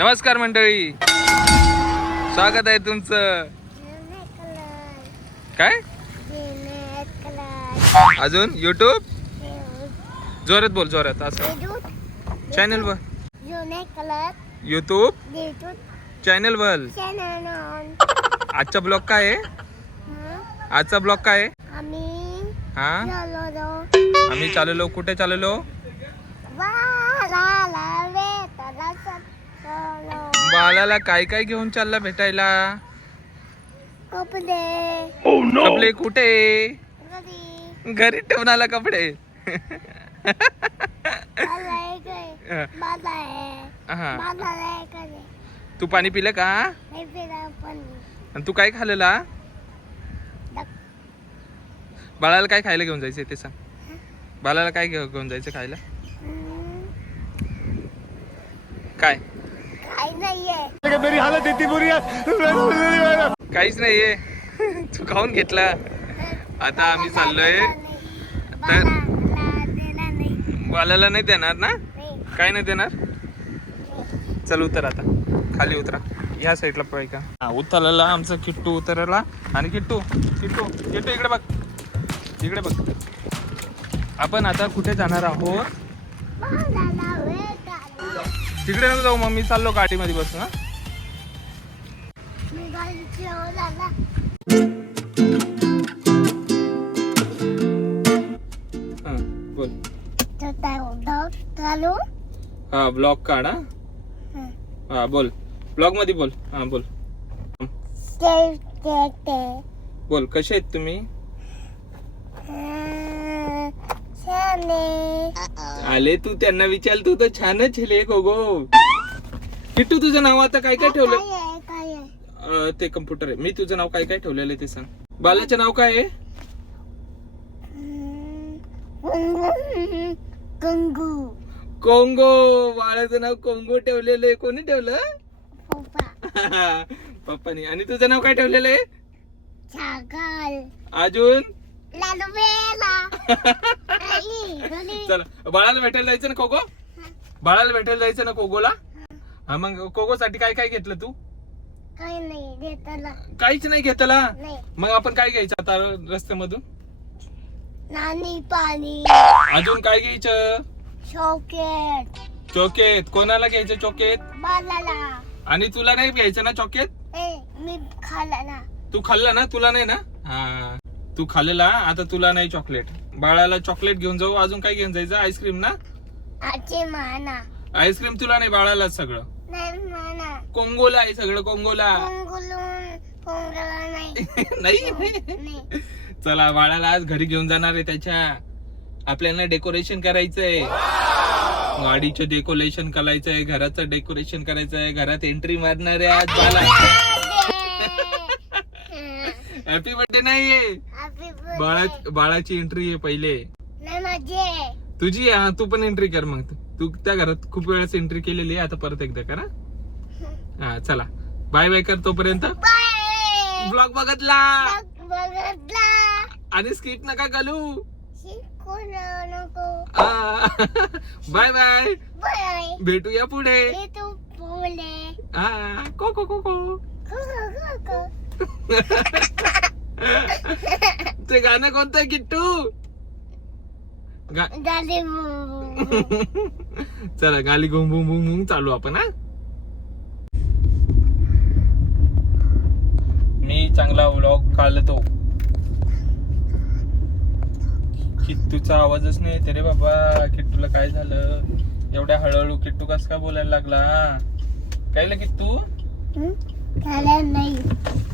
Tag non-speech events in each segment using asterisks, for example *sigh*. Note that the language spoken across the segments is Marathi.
नमस्कार मंडळी. स्वागत आहे तुमचं. काय? अजून युट्यूब जोरात बोल जोरात असं. चॅनल वर. युट्यूब चॅनल वर. आजचा ब्लॉग काय आहे? आजचा ब्लॉग काय आहे? आम्ही हा? आम्ही चाललो कुठे चाललो बालाला काय काय घेऊन चालला भेटायला? कपडे. कपडे कुठे? घरी. घरी ठेवून आला कपडे. तू पाणी पिलं का? नाही पिला पण आणि तू काय खाल्लेला बाळाला काय खायला घेऊन जायचं ते सांग. बाळाला काय घेऊ- घेऊन जायचं खायला? काय? काही नाहीये. काहीच नाहीये. तू खाऊन घेतला. आता आम्ही चाललोय. तर बाळाला देणार नाही. बालाला नाही देणार ना? नाही. काय नाही देणार? चल उतर आता. खाली उतरा. ह्या साईडला पळ का हा उतरला आमचा किट्टू उतरला. आणि किट्टू किट्टू किट्टू इकडे बघ. इकडे बघ. आपण आता कुठे जाणार आहोत? तिकडे नको जाऊ मग मी चाललो गाडीमध्ये बसून हा. मी गाडीची हा, बोल. तर त्या डॉग चालू हा ब्लॉग काढ हा. हा बोल. ब्लॉगमध्ये बोल. हा बोल. ते ते ते बोल कसे आहेत तुम्ही? अं, आले तू त्यांना विचार तू तर छानच हेले गोगो. किट्टू तुझं नाव आता काय काय ठेवलं? अं, ते कम्प्युटर आहे. मी तुझं नाव काय काय ठेवलेलं आहे ते सांग. बालाचं नाव काय आहे? कोंगो. बाळाचं नाव कोंगो ठेवलेलं आहे. कोणी ठेवलं? पप्पा. *laughs* पप्पानी. आणि तुझं नाव काय ठेवलेलं आहे? छागल. अजून? लालू बेला. *laughs* आई. चल. बाळाला भेटायला जायचं ना कोगो? बाळाला भेटायला जायचं ना कोगोला? हा मग कोगो साठी काय काय घेतलं तू? काही नाही देताला काहीच नाही घेतला? नाही. मग आपण काय घ्यायचं आता रस्त्यामधून? पाणी. अजून काय घ्यायचं? चॉकलेट चोकेत कोणाला घ्यायचं चोकेत बालाला. आणि तुला नाही घ्यायचं ना चॉकेत ए मी खाला ना. तू खाल्लं ना? तुला नाही ना? हा. तू खाल्लेला आता तुला नाही चॉकलेट बाळाला चॉकलेट घेऊन जाऊ अजून काय घेऊन जायचं? आईस्क्रीम ना? आजी माना आईस्क्रीम तुला नाही बाळाला सगळं. नाही माना कोंगोला आहे सगळं कोंगोला. पोंगुलून पोंगला नाही. *laughs* नाही? नाही. चला बाळाला आज घरी घेऊन जाणार आहे त्याच्या. आपल्याला डेकोरेशन करायचंय. गाडीचं डेकोरेशन करायचंय घराचं डेकोरेशन करायचंय घरात एंट्री मारणार आहे आज बाला हॅपी बर्थडे नाहीये. बाळा बर्थडे बाळाची एंट्री आहे पहिले. नाही माझे तुझी आहे, हा तू पण एंट्री कर मग. तू त्या घरात खूप वेळेस एंट्री केलेली आहे आता परत एकदा करा *laughs* हा. चला. बाय बाय कर तोपर्यंत. बाय ब्लॉग बघतला. बघतला. आणि स्किप नका घालू शिकून नको. बाय बाय बाय भेटूया पुढे. हे तू बोले हा को को को को. *laughs* को को को. *laughs* ते गाणं कोणतं आहे किट्टू? गा- चला गाली गुम बुम बुम बुम चालू आपण हा? मी चांगला व्लॉग काढतो. किट्टूचा आवाजच नाही येते रे बाबा. किट्टूला काय झालं? एवढ्या हळूहळू किट्टू कस का बोलायला लागला? काय ला किट्टू? नाही.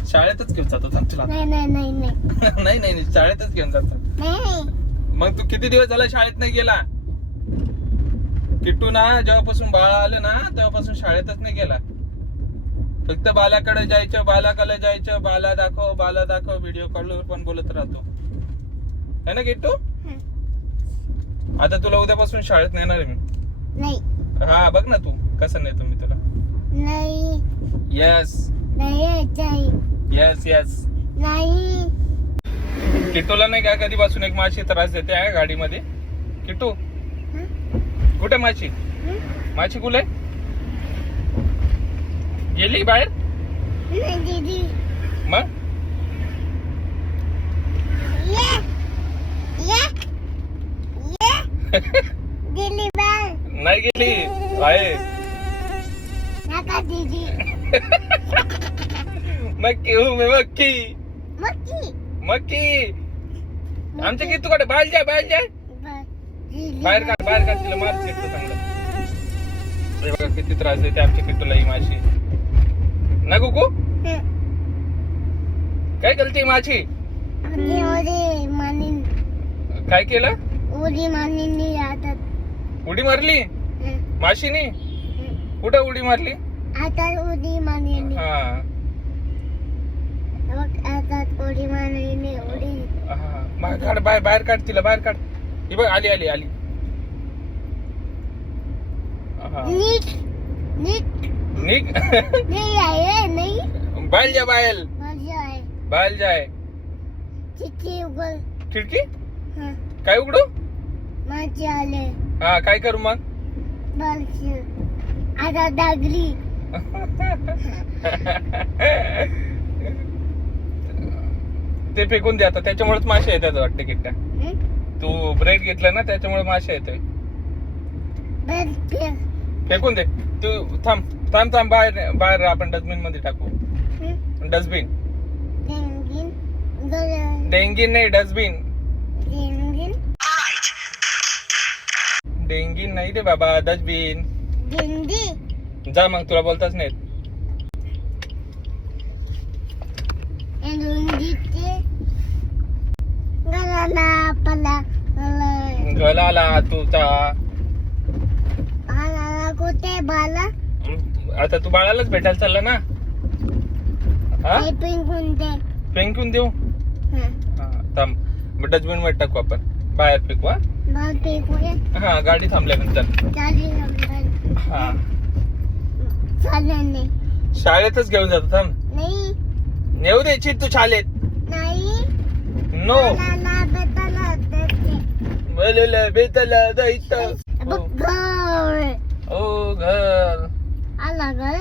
शाळेतच घेऊन जातो तुला? नाही नाही नाही नाही. *laughs* नाही नाही नाही, शाळेतच घेऊन जातो. नाही. मग तू किती दिवस झाला शाळेत नाही गेला? किट्टू ना जेव्हापासून बाळा आलं ना तेव्हापासून शाळेतच नाही गेला. फक्त बालाकडे जायचं बालाकडे जायचं बाला दाखव बाला दाखव व्हिडिओ कॉलवर पण बोलत राहतो. है ना किट्टू? आता तुला उद्यापासून शाळेत नेणार आहे मी. नाही. हा बघ ना तू कसं नेतो मी तुला. नाही. येस नाही येस येस नाही. किट्टूला नाही का कधीपासून एक माशी त्रास देते आहे गाडीमध्ये? किट्टू कुठे माशी? माशी कुठे? गेली बाहेर? नाही दीदी. मग? ये. ये. ये. *laughs* दिली बाय नाही गेली आहे नका दीदी? *laughs* मक्की हो मी मक्की. मक्की? मक्की. आमच्या किती कडे बाहेर जाय बाहेर जाय दिली बाहेर काढ बाहेर काढ तिला मार किट्टू चांगलं. हे बघा किती त्रास देते आमच्या किट्टूला ही माशी. ना कुकू? काय ही माशी? आणि ओरी मानी काय केलं? ओरी मानी राहतात उडी मारली? माशीनी? कुठं उडी मारली? आता ओरी मानी हा. आता ओरी मानी ओरी हा. बाहेर काढ बाहेर बाहेर काढ तिला बाहेर काढ. ही बघ आली आली आली. हा. नीट नीट निघ नाही आहे नाही. बाहेर जा बाहेर. माझी आहे बाहेर. जाय चिठी उघड. खिडकी? हं. काय उघडू? माझी आले. हा काय करू मग? बस आता डागरी *laughs* ते फेकून दे आता त्याच्यामुळेच मासे येतात वाटते किट्ट्या? तू ब्रेड घेतला ना त्याच्यामुळे मासे येतोय. फिर. फेकून दे. तू थांब थांब थांब बाहेर बाहेर आपण डस्टबिनमध्ये टाकू? डस्टबिन डेंगिन नाही डस्टबिन डेंगिन नाही रे बाबा डस्टबिन जा मग तुला बोलताच नाही येत. रुंदीचे गलाला तुझा कुठे बाला? आता तू बाळालाच भेटायला चालला ना? हा? हे फेकून देऊ? हं. हा थांब. डस्टबिनमध्ये टाकू आपण. बाहेर फेकू हा? हा गाडी थांबल्यानंतर. चाली हा चालणे शाळेतच घेऊन जातो थांब नाही नेऊ द्यायची तू शाळेत नाही नो बेताला देते बेतला बघ ओ घर आला घर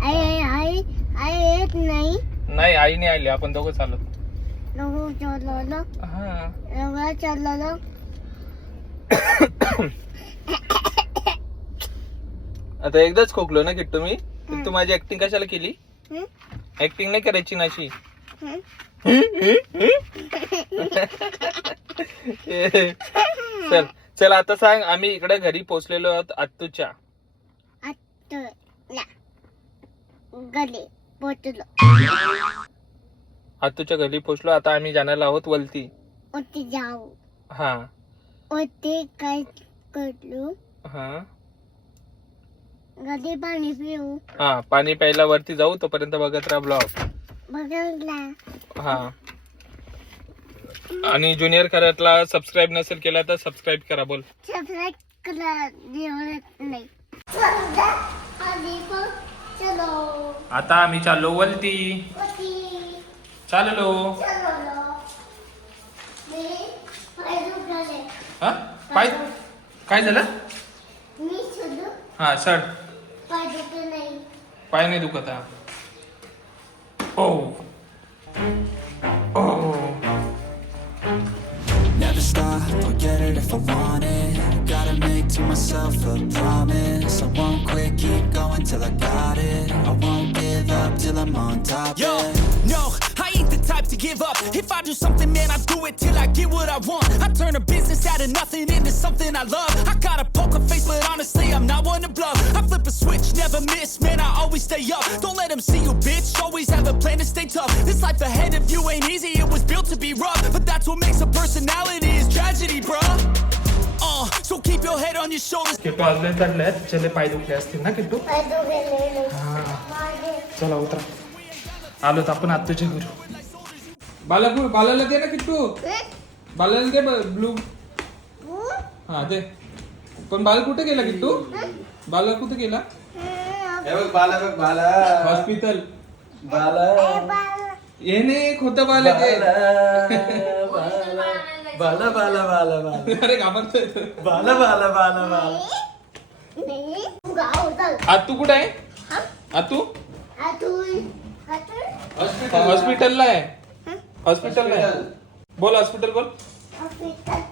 आई आई आई आई येत नाही नाही आईने आली आपण दोघं चालत नको चाललो हा एवढा चाललो आता एकदाच खोकलो ना किट्टू मी. तर तू माझी ऍक्टिंग कशाला केली? ऍक्टिंग नाही करायची ना अशी? चल चल आता सांग आम्ही इकडे घरी पोहोचलेलो आहोत आत्तूच्या. आत्तूला गले पोचलो आत्तूच्या घरी पोहोचलो आता आम्ही जाणार आहोत वलती. जाऊ. हा. ओटी काय करलो हा. गली पाणी पिऊ. हा पाणी प्यायला वरती जाऊ तोपर्यंत बघत राहा ब्लॉग हा. आणि ज्युनियर करतला सबस्क्राईब नसेल केला तर सबस्क्राईब करा बोल. सबस्क्राईब करा देवत नाही. चला, आधी पण चलो. आता आम्ही चाललो वलती चाललो. चलो मी पाय दुखले हा? पाय काय झालं? मी सुद्धा हा दुखत પાય નહીં દુખતા Oh. Oh. Never stop, forget it if I want it. Gotta make to myself a promise. I won't quit, keep going till I got it. I won't give up till I'm on top. Yeah give up. If I do something, man, I do it till I get what I want. I turn a business out of nothing into something I love. I got a poker face, but honestly, I'm not one to bluff. I flip a switch, never miss, man, I always stay up. Don't let them see you, bitch. Always have a plan to stay tough. This life ahead of you ain't easy, it was built to be rough. But that's what makes a personality is tragedy, bruh. Uh, so keep your head on your shoulders. Kittu अजून चढल्यात चले पाय दुखले असतील ना किट्टू पाय दुखले हा माझे चला उतरा आलोत आपण आत्तूच्या घरी बाला बालाला दे ना किट्टू. बालाला दे ब्लू. हा दे. पण बाल कुठे गेला किट्टू? बाला कुठे गेला? हे बघ बाला बघ बाला. हॉस्पिटल. बाला. हे नाही एक होतं बाला ते. *laughs* बाला बाला बाला बाला अरे घाबरतोय तो. बाला बाला बाला बाला. नाही गाव चल आत्तू कुठे आहे? हातून हातून हॉस्पिटलला आहे. हॉस्पिटलला आहे बोल हॉस्पिटल बोल. हॉस्पिटल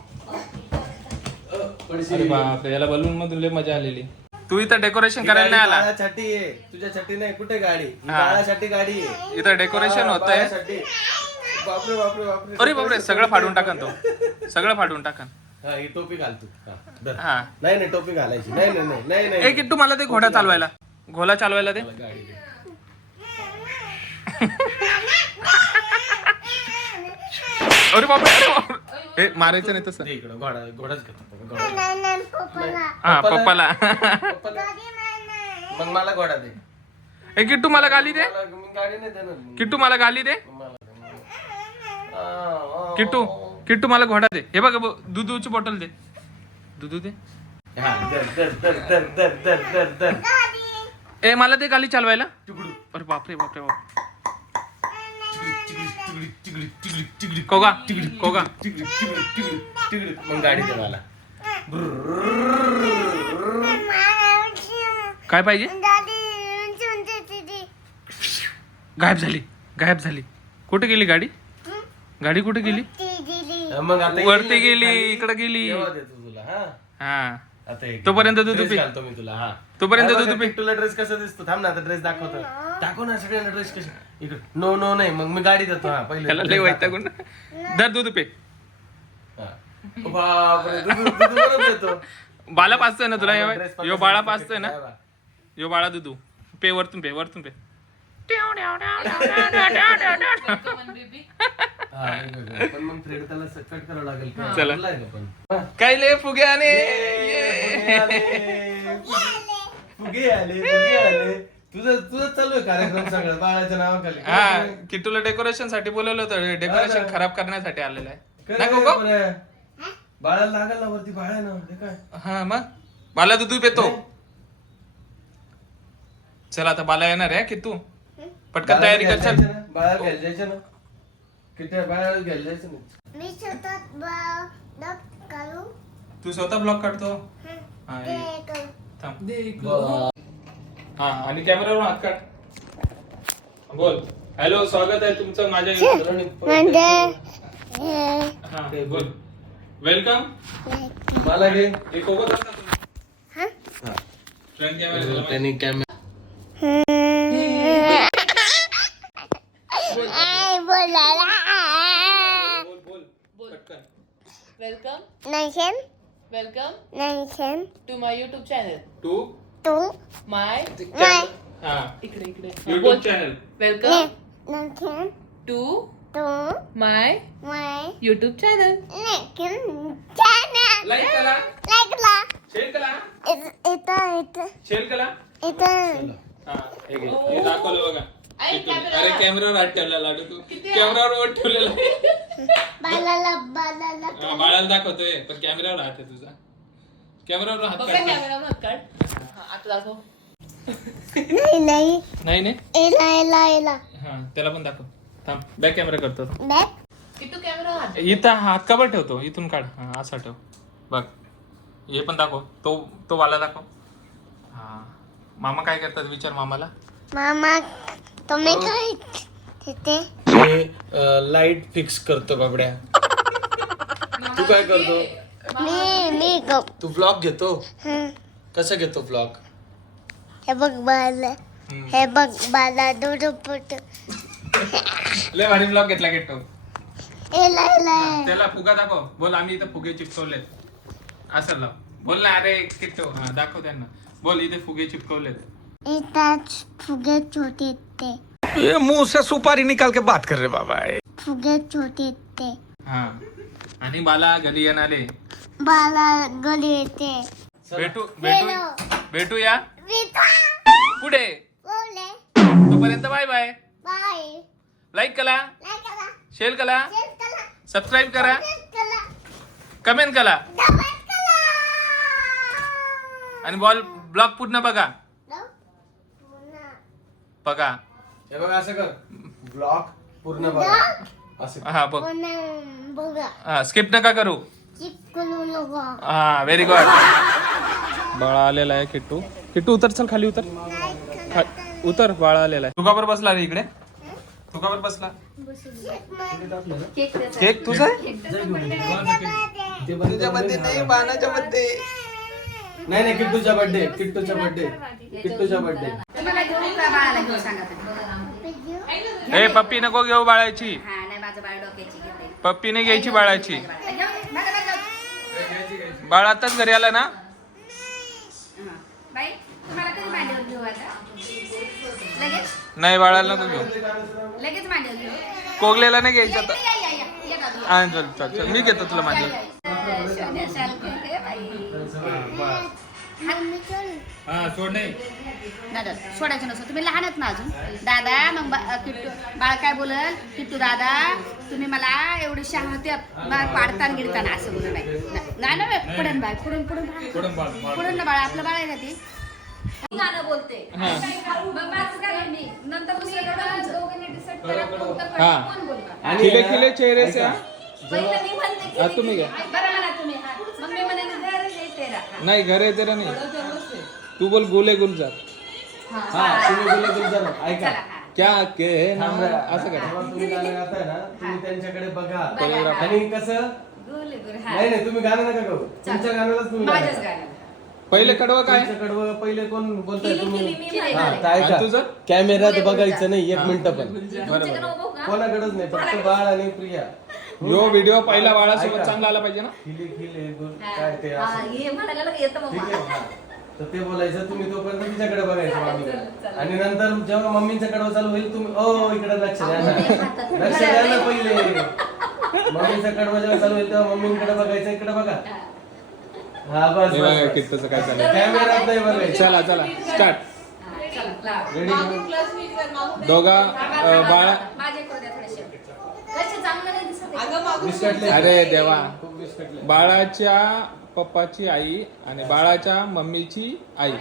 अरे बापरे याला बलून मधून लय मजा आलेली. तू इथं डेकोरेशन करायला नाही आला? साठी आहे. तुझ्या साठी नाही कुठे गाडी. बाळासाठी गाडी आहे. इथं डेकोरेशन हा, होतंय. बाळासाठी. बापरे बापरे बापरे. अरे बापरे सगळं फाडून टाकन तो. सगळं फाडून टाकन. हा ही टोपी घाल तू. हा, नाही नाही टोपी घालायची. नाही नाही नाही नाही ए नाही किट्टू मला ते घोडा चालवायला. घोडा चालवायला दे. गाडी दे. *laughs* *laughs* अरे बापरे अरे बापरे. हे मारायचं नाही तसं. दे इकडं घोडा घोडाच घेतो घोडा. हा पप्पाला? मग मला घोडा दे. ए किट्टू मला गाली दे. मला मी गाडी नाही देणार. मग. किट्टू मला गाली दे. मला दे. किट्टू किट्टू मला घोडा दे. हे बघ ब- दुधूची बॉटल दे. दुधू दे. हा, धर, धर, धर, धर, धर, धर, धर, धर. ए मला ते गाली चालवायला. अरे बापरे बापरे बाप टिकली कोगा टिकली कोगा. टिकली टिकली टिकली टिकली मग गाडी काय पाहिजे? गायब झाली गायब झाली. कुठे गेली गाडी? गाडी कुठे गेली? मग आता वरती गेली इकडे गेली. तुला हा. आता एक तोपर्यंत दूध ड्रेस पी. घालतो मी तुला हा तोपर्यंत हा, बघा, दूध पी. तुला ड्रेस कसा दिसतो थांब ना आता ड्रेस दाखवतो दाखव ना सगळ्यांना ड्रेस कसे इकडे नो नो नाही मग मी गाडी देतो हा पहिले त्याला लय dress वैतागून दर दूध पे. हा. बापरे, दूध- दूध बरोबर देतो. बाला पाचतोय ना तुला हा, यो dress बाळा पाचतोय ना. यो बाळा दुधू पे वरतून पे वरतून पे *laughs* मिनिट. पण मग थ्रेड त्याला कट करावं लागेल का? चला. तुला आहे का पण? काय ले फुग्याने फुगे आले, फुगे आले फुगे आले. तुझं तुझं चालू आहे कार्यक्रम सगळं बाळाच्या नावाखाली. हा किट्टूला डेकोरेशनसाठी बोलवलं होतं डेकोरेशन हा. खराब करण्यासाठी आलेलं आहे. काय गो? बाळाला लागल ना वरती बाळा ना हे काय हा मग? बाला दुधू पेतो. चला आता बाला येणार आहे की तू? पटकन तयारी कर चल. बाळा घ्यायला जायचं ना? घ्यायला जायचं ना? मी स्वतः ब- डब करू तू स्वतः ब्लॉग काढतो हं. हा, ते ये. करू थांब हा आणि कॅमेरावर हात काढ. बोल. हॅलो स्वागत आहे तुमचं माझ्या YouTube- म्हणजे हे, हा बोल. वेलकम मला घे हे कोकत असता. तुम्ही हं? फ्रंट कॅमेरा त्यांनी कॅमेरा नैशन welcome नैशन to my YouTube channel. तू तू My नाही हा. इकडे इकडे. युट्यूब चॅनल Welcome नैशन to तू my माय YouTube channel. नैशन चॅनल लाईक करा. लागला शेअर करा. इथं इथं इथं. शेअर करा. इथं. हा हे घे. हे दाखवलं बघा. आई, इथून. camera. अरे कॅमेरावर हात ठेवला लाडू तू. कॅमेरावर वर ठेवलेला. आहे. बालाला बालाला. हा, बाळाला दाखवतोय पण कॅमेरावर हात आहे तुझा. कॅमेरावर हात बघा काढ कॅमेरा मग काढ. हा, आता दाखव. नाही नाही. नाही नाही? एला एला एला हा त्याला पण दाखव. थांब बॅक कॅमेरा करतो बॅग कॅमेरा हात इथं हात कबर ठेवतो? इथून काढ. हा असा ठेव. बघ. हे पण दाखव. तो तो वाला दाखव. हा. मामा काय करतात विचार मामाला? मामा तुम्ही काय तिथे लाइट फिक्स करतो बाबड्या. तू काय करतो? मी मी गो तू ब्लॉग घेतो? हं. कसा घेतो ब्लॉग हे बघ बाला हे. बघ बाला दूध पुट लय भारी ब्लॉग घेतला गेटो एला एला त्याला फुगा दाखव. बोल आम्ही इथं फुगे चिपकवलेत. असं लाव. बोल ना अरे किट्टो हा दाखव त्यांना. बोल इथे फुगे चिपकवलेत. इथं फुगे छोटे ते. ये मुंह से सुपारी निकाल के बात कर रहे बाबा फुगे छोटे ते। हा। आणि बाला घरी येणारे? बाला गली येते भेटू भेटू भेटूया? पुढे बोले। तोपर्यंत बाय बाय. बाय। लाईक करा. करा। शेअर करा. करा। सबस्क्राईब करा. कमेंट करा। आणि बॉल ब्लॉग पूर्ण बघा. बघा. हे बघ असं कर. ब्लॉग पूर्ण बघा. असं. हा बघ. बघा. हा स्किप नका करू. हा व्हेरी गुड बाळा आलेला आहे किट्टू. किट्टू उतर चल खाली उतर. खा- उतर. बाळा आलेला आहे. तू का बरं बसला. रे इकडे तू का बरं बसला केक तुझा आहे? तुझ्या बर्थडे नाही बाणाच्या बर्थडे नाही नाही किट्टूचा बर्थडे किट्टूचा बर्थडे किट्टूचा बर्थडे तुम्हाला घेऊन का बाळाला घेऊन सांगा तुम्ही? ए पप्पी नको घेऊ बाळाची हा नाही माझं बाळ डोक्याची घेते. पप्पीने घ्यायची बाळाची बाळ आताच घरी आला ना? हा. बाई तुम्हाला कधी मांडीवर घेऊ आता? लगेच? नाही बाळाला नको घेऊ. कोगलेला नाही घ्यायचं आता. हा चल चल मी घेतो तुला माझ्या हे बाई. मम्मी चल हा सोड नाही. दादा सोडायचं नसतं. तुम्ही लहान आहेत ना अजून? दादा मग बा- किट्टू बाळ काय बोलल? किट्टू दादा तुम्ही मला एवढी शहाते पाडताना गिळताना असं बोलू नाही नाही ना बे, पुढून बाळ पुढून पुढून बाळ. पुढून ना बाळ आपलं बाळ आहे ना ते. गाणं बोलते. मग माझं गाणं मी. नंतर दुसऱ्याकडे दोघांनी decide करा कोणतं पण हा. कोण बोलणार. आणि खिले खिले चेहरे से हा. पहिलं मी म्हणते की हा, तुम्ही घ्या. बरं म्हणा तुम्ही हा. मग मी म्हणेन घर आहे तेरा नाही घर आहे तेरा नाही. तू बोल गुले गुलजार हा तुम्ही बोलले तुम्ही जरा ऐका. हा. क्या के थांब जरा. असं जेव्हा करा तुम्ही गाणं गाताय ना तुम्ही त्यांच्याकडे बघा. बघा. आणि कसं? गुल गुल हा. नाही नाही तुम्ही गाणं नका गाऊ. तुमच्या गाण्यालाच तुम्ही गाणं माझ्याच गा. गाणं पहिले कडवं काय? तुमच्याकडं पहिले कोण बोलताय केली तुम्ही? केली मी हा. तर ऐका आणि तुझं? कॅमेऱ्यात बघायचं नाही एक मिनिट पण. उभं का? कोणाकडेच नाही फक्त बाळ आणि प्रिया. यो व्हिडिओ पहिला बाळासोबत. चांगला आला पाहिजे ना? खिले खिले गुल काय ते हा, असं. हे म्हणायला लागलं, येतं मग ठीक आहे मला. हा. तर ते बोलायचं तुम्ही तोपर्यंत तिच्याकडे बघायचं मम्मीकडे आणि नंतर जेव्हा मम्मीच्या कडवं चालू होईल तुम्ही ओ इकडे लक्ष द्या ना लक्ष द्या ना पहिले. मम्मीचा कडवं जेव्हा चालू होईल तेव्हा मम्मीकडे बघायचं इकडे बघा. हा. बस हे बघा बस, बस किट्टूचं काय चाललंय. कॅमेरात नाही बघायचं. चला चला. स्टार्ट हा, चला, लाव. दोघा अं, बाळा माझे करू द्या थोडेसे. कसे चांगलं नाही दिसत आहे. बिस्कटले अरे देवा. बाळाच्या पप्पाची आई आणि बाळाच्या मम्मीची आई.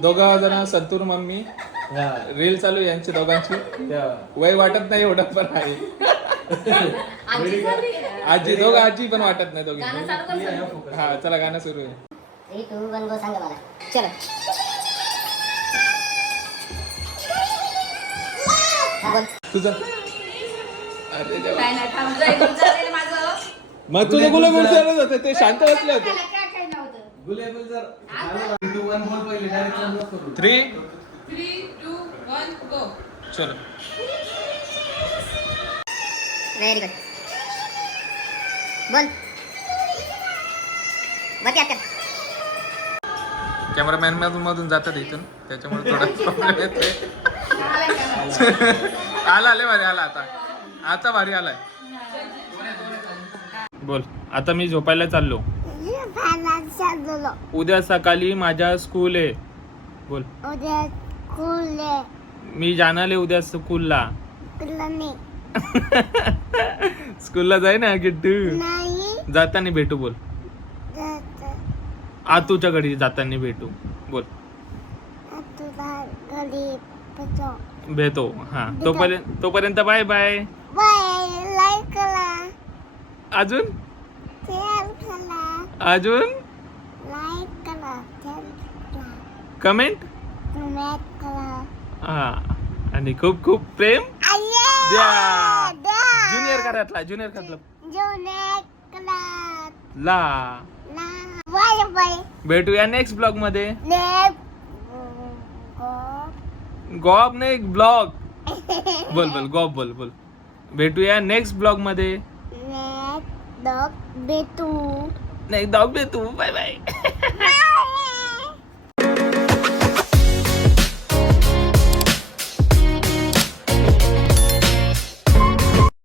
दोघा जण संतूर मम्मी. हा. रील चालू यांची दोघांची. वय वाटत नाही एवढं पण आहे. *laughs* आजी दोघं आजी पण वाटत नाही दोघी. हा चला गाणं सुरू आहे. मला. चला. तुझं काय नाही थांब, माझं. मग तुझं गुलाब चालत होते ते शांत बसले होते. त्याला काय काय नव्हतं. गुले गुल जर तू वन बोल पहिले डायरेक्ट नको करू. Three three two one go चलो. व्हेरी गुड बोल. वरती हात कर कॅमेरामॅन मधून जातात इथून. त्याच्यामुळे थोडा *laughs* प्रॉब्लेम येतोय. आला *laughs* आले भारी आला आता. आता भारी आलाय. बोल आता मी झोपायला चाललो. उद्या सकाळी माझ्या स्कूल आहे. बोल. उद्या स्कूल मी जाणार आहे उद्या स्कूलला स्कूलला *laughs* जाय ना किट्टू जाताना भेटू बोल. जात आतूच्या घरी जाताना भेटू. बोल. घरी भेटो. हा. तोपर्यंत तोपर्यंत बाय बाय. बाय लाईक करा अजून? शेअर करा अजून? लाईक करा कमेंट कमेंट करा हा. आणि खूप खूप प्रेम. द्या. ज्युनियर करातला ज्युनियर करातला ला. Bye bye. भेटूया नेक्स्ट ब्लॉगमध्ये. ने गॉब ने एक ब्लॉग. बोल बोल गॉब बोल बोल. भेटूया नेक्स्ट ब्लॉगमध्ये. बेटू नाही डॉग भेटू. Bye bye